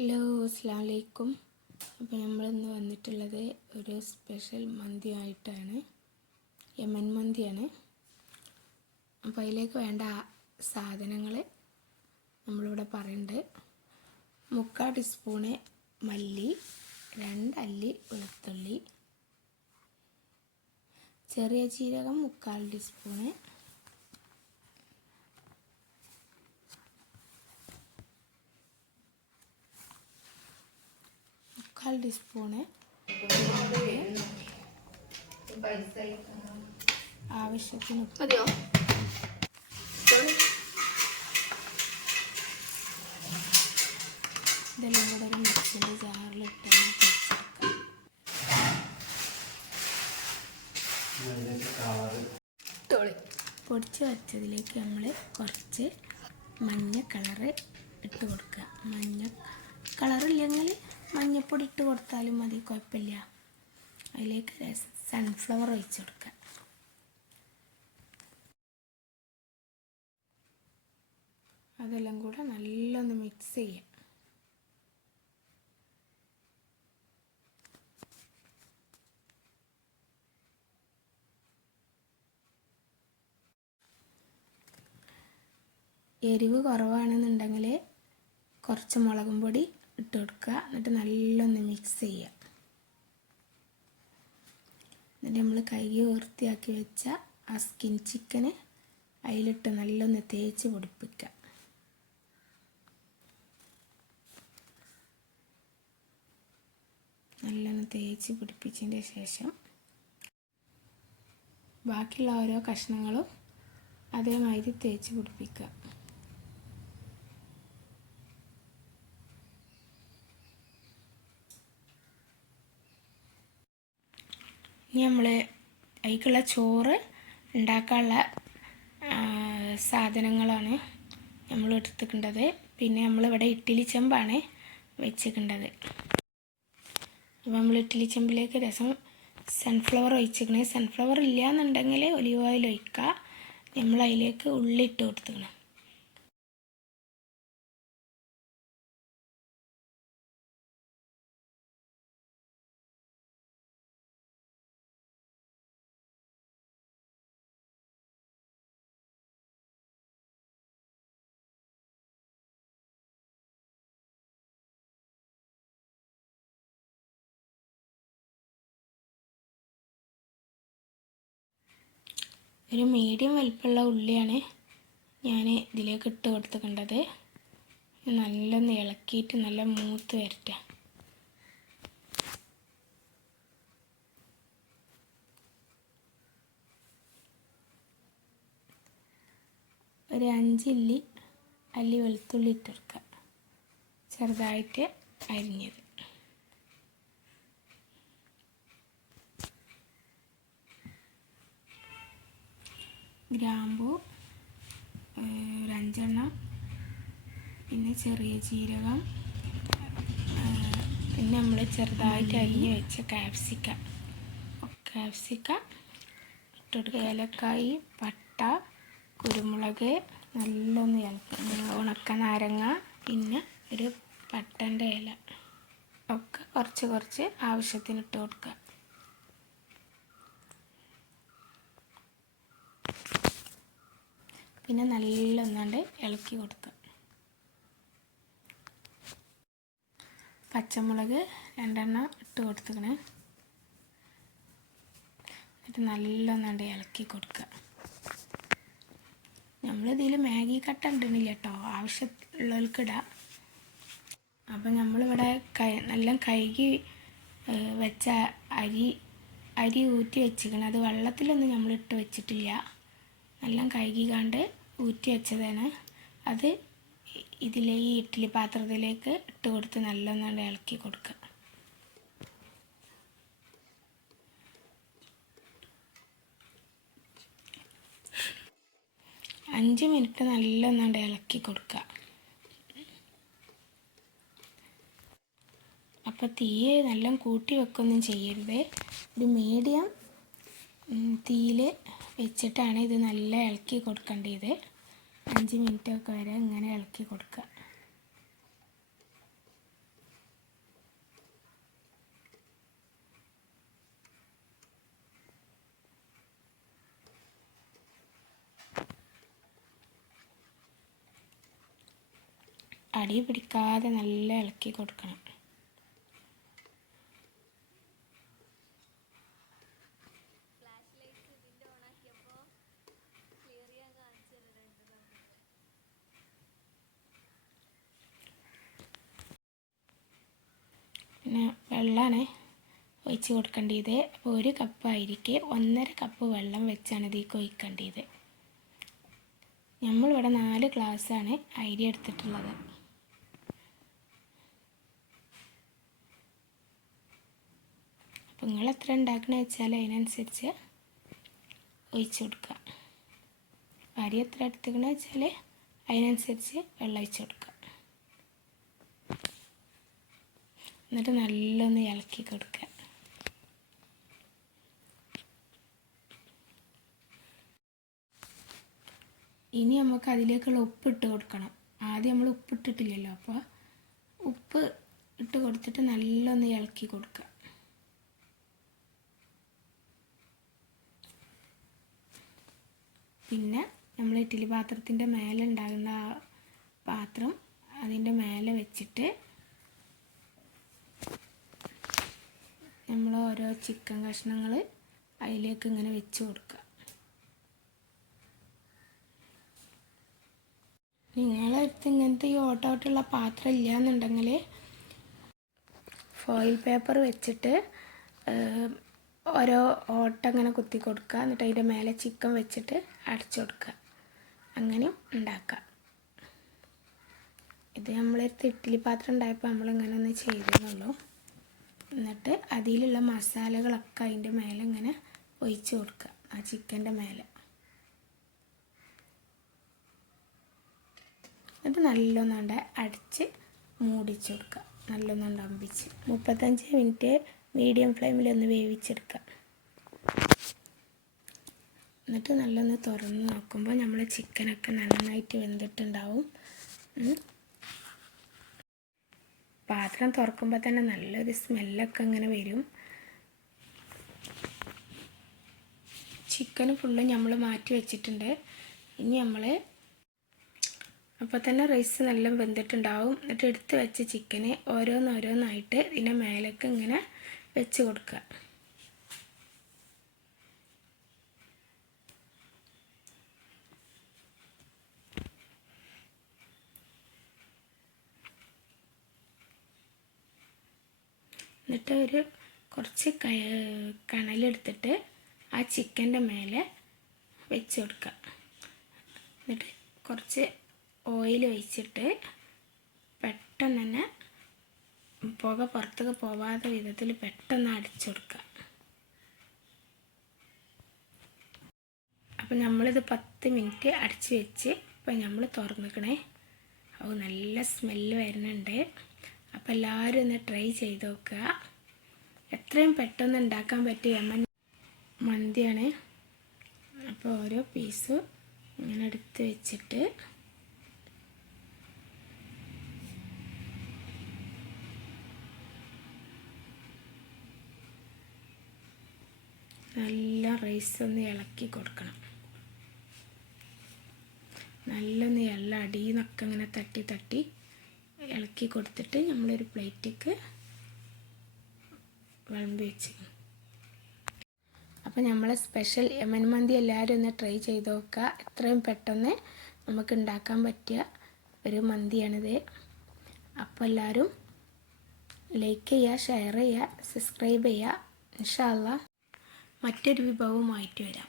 Hello അസ്സാം വലൈക്കും അപ്പോൾ നമ്മളിന്ന് വന്നിട്ടുള്ളത് ഒരു സ്പെഷ്യൽ മന്തി ആയിട്ടാണ് യമൻ മന്തിയാണ്. അപ്പോൾ അതിലേക്ക് വേണ്ട സാധനങ്ങൾ നമ്മളിവിടെ പറയുന്നുണ്ട് മുക്കാൽ ടീസ്പൂണ് മല്ലി രണ്ടല്ലി വെളുത്തുള്ളി ചെറിയ ജീരകം മുക്കാൽ ടീസ്പൂണ് മുക്കാൽ ടീസ്പൂണ്. ആവശ്യത്തിന് മതിയോ? ഇതെല്ലാം കൂടെ ഒരു മിക്സിന്റെ ജാറിലിട്ട് പൊടിച്ച് വച്ചതിലേക്ക് നമ്മൾ കുറച്ച് മഞ്ഞ കളറ് ഇട്ട് കൊടുക്കുക. മഞ്ഞ കളറില്ലെങ്കിൽ മഞ്ഞപ്പൊടി ഇട്ട് കൊടുത്താലും മതി കുഴപ്പമില്ല. അതിലേക്ക് സൺഫ്ലവർ ഒഴിച്ച് കൊടുക്കാം. അതെല്ലാം കൂടെ നല്ലൊന്ന് മിക്സ് ചെയ്യാം. എരിവ് കുറവാണെന്നുണ്ടെങ്കിൽ കുറച്ച് മുളകും പൊടി ഇട്ട് കൊടുക്കുക. എന്നിട്ട് നല്ലൊന്ന് മിക്സ് ചെയ്യുക. എന്നിട്ട് നമ്മൾ കഴുകി വൃത്തിയാക്കി വെച്ച ആ സ്കിൻ ചിക്കന് അതിലിട്ട് നല്ലൊന്ന് തേച്ച് പൊടിപ്പിക്കുക. നല്ലൊന്ന് തേച്ച് പിടിപ്പിച്ചതിന്റെ ശേഷം ബാക്കിയുള്ള ഓരോ കഷ്ണങ്ങളും അതേമാതിരി തേച്ച് പിടിപ്പിക്കുക. ഇനി നമ്മൾ അതിക്കുള്ള ചോറ് ഉണ്ടാക്കാനുള്ള സാധനങ്ങളാണ് നമ്മൾ എടുത്തിട്ടുണ്ടത്. പിന്നെ നമ്മളിവിടെ ഇഡ്ഡലി ചെമ്പാണ് വെച്ചിട്ടുണ്ടത്. അപ്പോൾ നമ്മൾ ഇഡ്ഡലി ചെമ്പിലേക്ക് രസം സൺഫ്ലവർ ഒഴിച്ചിരിക്കണേ. സൺഫ്ലവർ ഇല്ല എന്നുണ്ടെങ്കിൽ ഒലിവ് ഓയിൽ ഒഴിക്കുക നമ്മൾ അതിലേക്ക് ഉള്ളി ഇട്ട് കൊടുത്തിക്കണം ഒരു മീഡിയം വലിപ്പമുള്ള ഉള്ളിയാണ് ഞാൻ ഇതിലേക്ക് ഇട്ട് കൊടുത്തിട്ടുണ്ടത് നല്ലൊന്ന് ഇളക്കിയിട്ട് നല്ല മൂത്ത് വരട്ടെ. ഒരു അഞ്ചില്ലി അല്ലി വെളുത്തുള്ളി ഇട്ട് കൊടുക്കുക. ചെറുതായിട്ട് അരിഞ്ഞത്. ഗ്രാമ്പു ഒരഞ്ചെണ്ണം പിന്നെ ചെറിയ ജീരകം പിന്നെ നമ്മൾ ചെറുതായിട്ട് അരിഞ്ഞ് വെച്ച കാപ്സിക്ക. കാപ്സിക്ക ഇട്ടെടുക്കുക ഏലക്കായി പട്ട കുരുമുളക് നല്ലൊന്ന് ഉണക്ക നാരങ്ങ പിന്നെ ഒരു പട്ടന്റെ ഇല. ഒക്കെ കുറച്ച് കുറച്ച് ആവശ്യത്തിന് ഇട്ട് കൊടുക്കുക. പിന്നെ നല്ല ഒന്നാണ്ട് ഇളക്കി കൊടുക്കുക പച്ചമുളക് രണ്ടെണ്ണം ഇട്ട് കൊടുത്തുക്കണേ. എന്നിട്ട് നല്ല ഒന്നാണ്ട് ഇളക്കി കൊടുക്കുക. നമ്മളിതിൽ മാഗി കട്ട ഇടണില്ല കേട്ടോ ആവശ്യമുള്ളവർക്ക് അപ്പം നമ്മളിവിടെ കൈ നല്ല കഴുകി വെച്ച അരി അരി ഊറ്റി വെച്ചിരിക്കണം. അത് വെള്ളത്തിലൊന്നും നമ്മളിട്ട് വെച്ചിട്ടില്ല. നല്ല കഴുകിക്കാണ്ട് ഊറ്റി വെച്ചതാണ്. അത് ഇതിലെ ഈ ഇഡ്ഡലി പാത്രത്തിലേക്ക് ഇട്ട് കൊടുത്ത് നല്ലൊന്നാണ്ട് ഇളക്കി കൊടുക്കുക. അഞ്ച് മിനിറ്റ് നല്ലൊന്നാണ്ട് ഇളക്കി കൊടുക്കുക. അപ്പോൾ തീയെ നല്ല കൂട്ടി വെക്കൊന്നും ചെയ്യരുത്. ഒരു മീഡിയം തീയിൽ വെച്ചിട്ടാണ് ഇത് നല്ല ഇളക്കി കൊടുക്കേണ്ടത്. അഞ്ച് മിനിറ്റ് ഒക്കെ വരെ ഇങ്ങനെ ഇളക്കി കൊടുക്കുക. അടി പിടിക്കാതെ നല്ല ഇളക്കി കൊടുക്കണം. വെള്ളമാണ് ഒഴിച്ച് കൊടുക്കേണ്ടത്. അപ്പോൾ ഒരു കപ്പ് ഒന്നര കപ്പ് വെള്ളം വെച്ചാണ് ഇതിലേക്ക് ഒഴിക്കേണ്ടത് നമ്മളിവിടെ നാല് ഗ്ലാസ്സാണ് അരി എടുത്തിട്ടുള്ളത്. അപ്പോൾ നിങ്ങൾ എത്ര ഉണ്ടാക്കണ വെച്ചാൽ അതിനനുസരിച്ച് ഒഴിച്ച് കൊടുക്കുക. അരി എത്ര എടുത്തിക്കണ വെച്ചാൽ അതിനനുസരിച്ച് വെള്ളം ഒഴിച്ച് കൊടുക്കുക. എന്നിട്ട് നല്ലൊന്ന് ഇളക്കി കൊടുക്കുക. ഇനി നമുക്ക് അതിലേക്കുള്ള ഉപ്പ് ഇട്ട് കൊടുക്കണം. ആദ്യം നമ്മൾ ഉപ്പ് ഇട്ടിട്ടില്ലല്ലോ അപ്പോൾ ഉപ്പ് ഇട്ട് കൊടുത്തിട്ട് നല്ലൊന്ന് ഇളക്കി കൊടുക്കുക. പിന്നെ നമ്മൾ ഇഡ്ഡലി പാത്രത്തിന്റെ മേലെ ഉണ്ടാകുന്ന പാത്രം അതിന്റെ മേലെ വെച്ചിട്ട് നമ്മൾ ഓരോ ചിക്കൻ കഷ്ണങ്ങൾ അതിലേക്ക് ഇങ്ങനെ വെച്ച് കൊടുക്കുക നിങ്ങളടുത്ത് ഇങ്ങനത്തെ ഈ ഓട്ടോട്ടുള്ള പാത്രം ഇല്ല എന്നുണ്ടെങ്കിൽ ഫോയിൽ പേപ്പർ വെച്ചിട്ട് ഓരോ ഓട്ട ഇങ്ങനെ കുത്തി കൊടുക്കുക എന്നിട്ട് അതിന്റെ മേലെ ചിക്കൻ വെച്ചിട്ട് അടച്ചു കൊടുക്കുക അങ്ങനെയും ഉണ്ടാക്കാം. ഇത് നമ്മളടുത്ത് ഇഡ്ഡലി പാത്രം ഉണ്ടായപ്പോൾ നമ്മളിങ്ങനെ ഒന്ന് ചെയ്തെന്നുള്ളൂ എന്നിട്ട് അതിലുള്ള മസാലകളൊക്കെ അതിന്റെ മേലെ ഇങ്ങനെ ഒഴിച്ച് കൊടുക്കുക. ആ ചിക്കന്റെ മേലെ. എന്നിട്ട് നല്ലൊന്നുണ്ട് അടിച്ച് മൂടിച്ച് കൊടുക്കുക. നല്ലൊന്നുണ്ട് അമ്പിച്ച്. മുപ്പത്തഞ്ച് മിനിറ്റ് മീഡിയം ഫ്ലെയിമിൽ ഒന്ന് വേവിച്ചെടുക്കുക. എന്നിട്ട് നല്ലൊന്ന് തുറന്ന് നോക്കുമ്പോൾ നമ്മൾ ചിക്കനൊക്കെ നന്നായിട്ട് വെന്തിട്ടുണ്ടാവും. പാത്രം തുറക്കുമ്പോൾ തന്നെ നല്ലൊരു സ്മെല്ലൊക്കെ അങ്ങനെ വരും. ചിക്കൻ ഫുള്ള് നമ്മൾ മാറ്റി വെച്ചിട്ടുണ്ട്. ഇനി നമ്മൾ അപ്പോൾ തന്നെ റൈസ് നല്ല വെന്തിട്ടുണ്ടാവും. എന്നിട്ട് എടുത്ത് വെച്ച ചിക്കനെ ഓരോന്നോരോന്നായിട്ട് ഇതിന്റെ മേലേക്ക് ഇങ്ങനെ വെച്ച് കൊടുക്കുക എന്നിട്ട് ഒരു കുറച്ച് കണലെടുത്തിട്ട് ആ ചിക്കന്റെ മേലെ വെച്ച് കൊടുക്കുക. എന്നിട്ട് കുറച്ച് ഓയിൽ ഒഴിച്ചിട്ട് പെട്ടെന്ന് തന്നെ പുക പുറത്തേക്ക് പോവാത്ത വിധത്തിൽ പെട്ടെന്ന് അടിച്ചു കൊടുക്കുക. അപ്പം നമ്മളിത് പത്ത് മിനിറ്റ് അടിച്ച് വെച്ച് ഇപ്പം നമ്മൾ തുറന്നിക്കണേ. അപ്പോൾ നല്ല സ്മെല്ല് വരുന്നുണ്ട്. അപ്പോൾ എല്ലാവരും ഒന്ന് ട്രൈ ചെയ്ത് നോക്കുക. എത്രയും പെട്ടെന്ന് ഉണ്ടാക്കാൻ പറ്റിയ യമൻ മന്തിയാണ്. അപ്പോൾ ഓരോ പീസ് ഇങ്ങനെ എടുത്ത് വെച്ചിട്ട് നല്ല റൈസ് ഒന്ന് ഇളക്കി കൊടുക്കണം. നല്ലൊന്ന് എല്ലാം അടിയിൽ നിന്നൊക്കെ ഇങ്ങനെ തട്ടി തട്ടി ഇളക്കി കൊടുത്തിട്ട് നമ്മളൊരു പ്ലേറ്റിക്ക് വിളമ്പി വെച്ച്. അപ്പോൾ നമ്മളെ സ്പെഷ്യൽ യമൻ മന്തി എല്ലാവരും ഒന്ന് ട്രൈ ചെയ്ത് നോക്കുക. എത്രയും പെട്ടെന്ന് നമുക്ക് ഉണ്ടാക്കാൻ പറ്റിയ ഒരു മന്തിയാണിത്. അപ്പോൾ എല്ലാവരും ലൈക്ക് ചെയ്യുക ഷെയർ ചെയ്യുക സബ്സ്ക്രൈബ് ചെയ്യുക. ഇൻഷാല്ല മറ്റൊരു വിഭവമായിട്ട് വരാം.